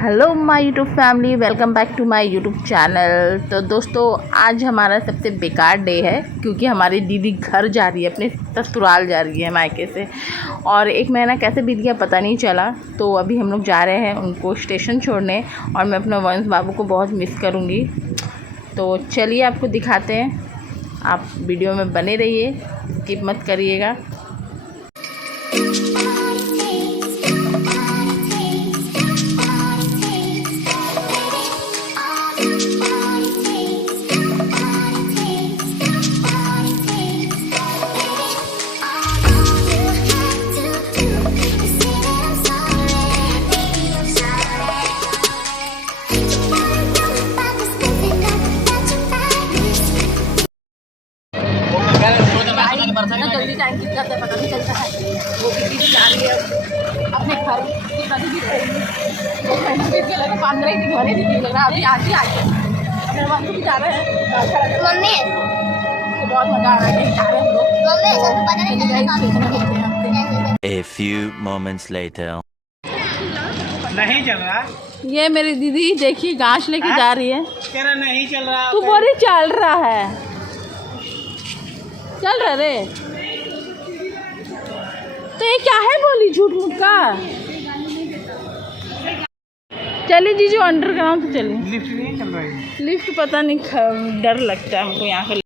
Hello my YouTube family, welcome back to my YouTube channel. तो दोस्तों, आज हमारा सबसे बेकार डे है क्योंकि हमारी दीदी घर जा रही है, अपने ससुराल जा रही है मायके से। और एक महीना कैसे बीत गया पता नहीं चला। तो अभी हम लोग जा रहे हैं उनको स्टेशन छोड़ने और मैं अपने वंश बाबू को बहुत मिस करूँगी। तो चलिए आपको दिखाते हैं, आप वीडियो में बने रहिए, स्किप मत करिएगा। जल्दी टाइम कितना है पता नहीं चलता है। वो दीदी जा रही है अपने घर की कभी भी रहेगी। तो 15 दिन वाले दीदी लग रहा है, अभी आज ही आए अपने वहाँ भी जा रहे हैं। मम्मी बहुत मज़ा आ रहा है, जा रहे हैं। A few moments later. नहीं चल रहा। ये मेरी दीदी देखिए गाछ लेके जा रही है। तेरा नहीं चल रहा। तू बोली चल रहा है, चल रहा रे। तो ये क्या है बोली झूठ मूठ का। चलिए जीजू अंडरग्राउंड तो चलिए। लिफ्ट नहीं चल रहा है। लिफ्ट पता नहीं, डर लगता है हमको यहाँ पे।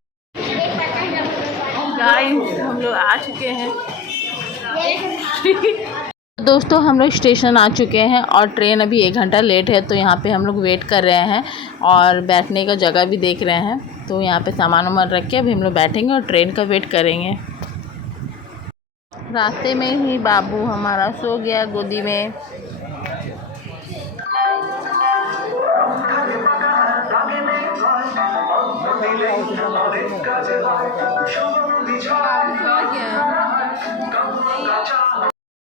गाइस हम लोग आ चुके हैं। दोस्तों हम लोग स्टेशन आ चुके हैं और ट्रेन अभी 1 घंटा लेट है। तो यहाँ पे हम लोग वेट कर रहे हैं और बैठने का जगह भी देख रहे हैं। तो यहाँ पे सामान वामान रख के अभी हम लोग बैठेंगे और ट्रेन का वेट करेंगे। रास्ते में ही बाबू हमारा सो गया गोदी में।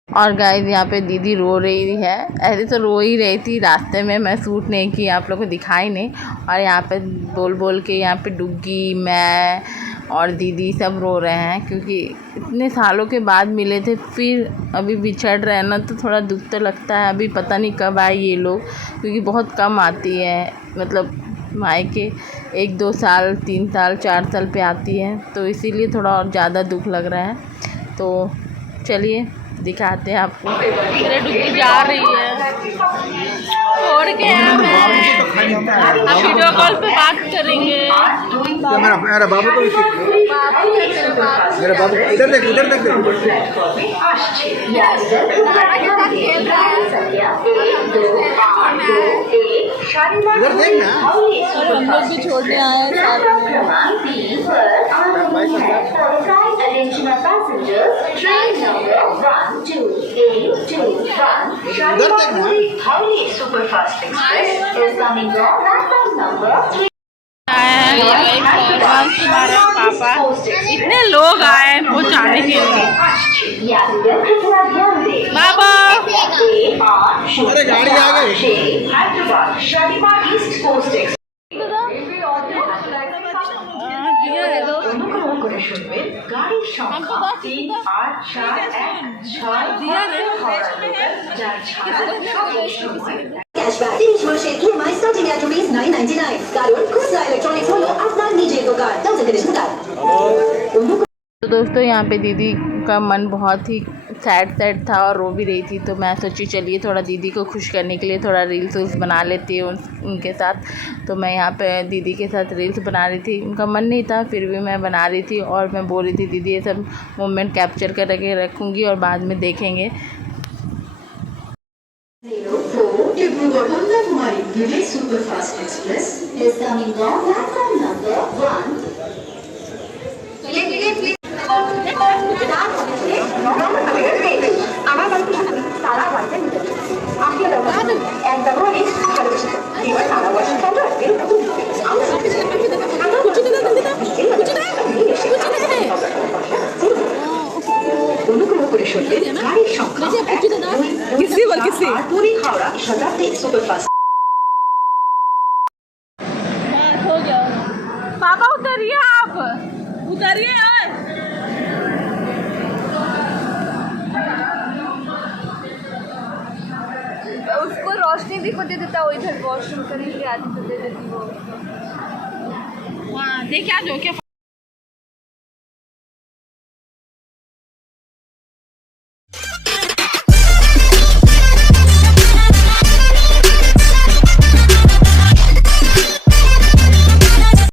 और गाइस यहाँ पे दीदी रो रही है, ऐसे तो रो ही रही थी। रास्ते में मैं शूट नहीं की, आप लोगों को दिखाई नहीं। और यहाँ पे बोल बोल के यहाँ पे डुग्गी, मैं और दीदी सब रो रहे हैं क्योंकि इतने सालों के बाद मिले थे, फिर अभी बिछड़ रहे हैं ना, तो थोड़ा दुख तो लगता है। अभी पता नहीं कब आए ये लोग, क्योंकि बहुत कम आती है, मतलब मायके 1-2 साल 3 साल 4 साल पे आती है। तो इसीलिए थोड़ा और ज़्यादा दुख लग रहा है। तो चलिए दिखाते हैं आपको। मेरे डुग्गी जा रही है, छोड़ के हम वीडियो कॉल पे बात करेंगे। मेरा बाबू को मेरा बाबू इधर देख, इधर देख। इधर देख ना। और हम लोग भी छोड़ने आए हैं साथ पापा इतने लोग आए पहुँचाने के लिए। बाबा अरे गाड़ी आ गई। तो दोस्तों यहाँ पे दीदी का मन बहुत ही सैड था और रो भी रही थी। तो मैं सोची चलिए थोड़ा दीदी को खुश करने के लिए थोड़ा रील्स बना लेती हूँ उनके साथ। तो मैं यहाँ पे दीदी के साथ रील्स बना रही थी। उनका मन नहीं था, फिर भी मैं बना रही थी और मैं बोल रही थी दीदी ये सब मोमेंट कैप्चर करके रखूँगी और बाद में देखेंगे। पापा उतरिए, आप उतरिए यार। रोशनी दी को दे देता, वो इधर वॉशरूम करेंगे, आदि को दे देती वो। हाँ, देख क्या जो क्या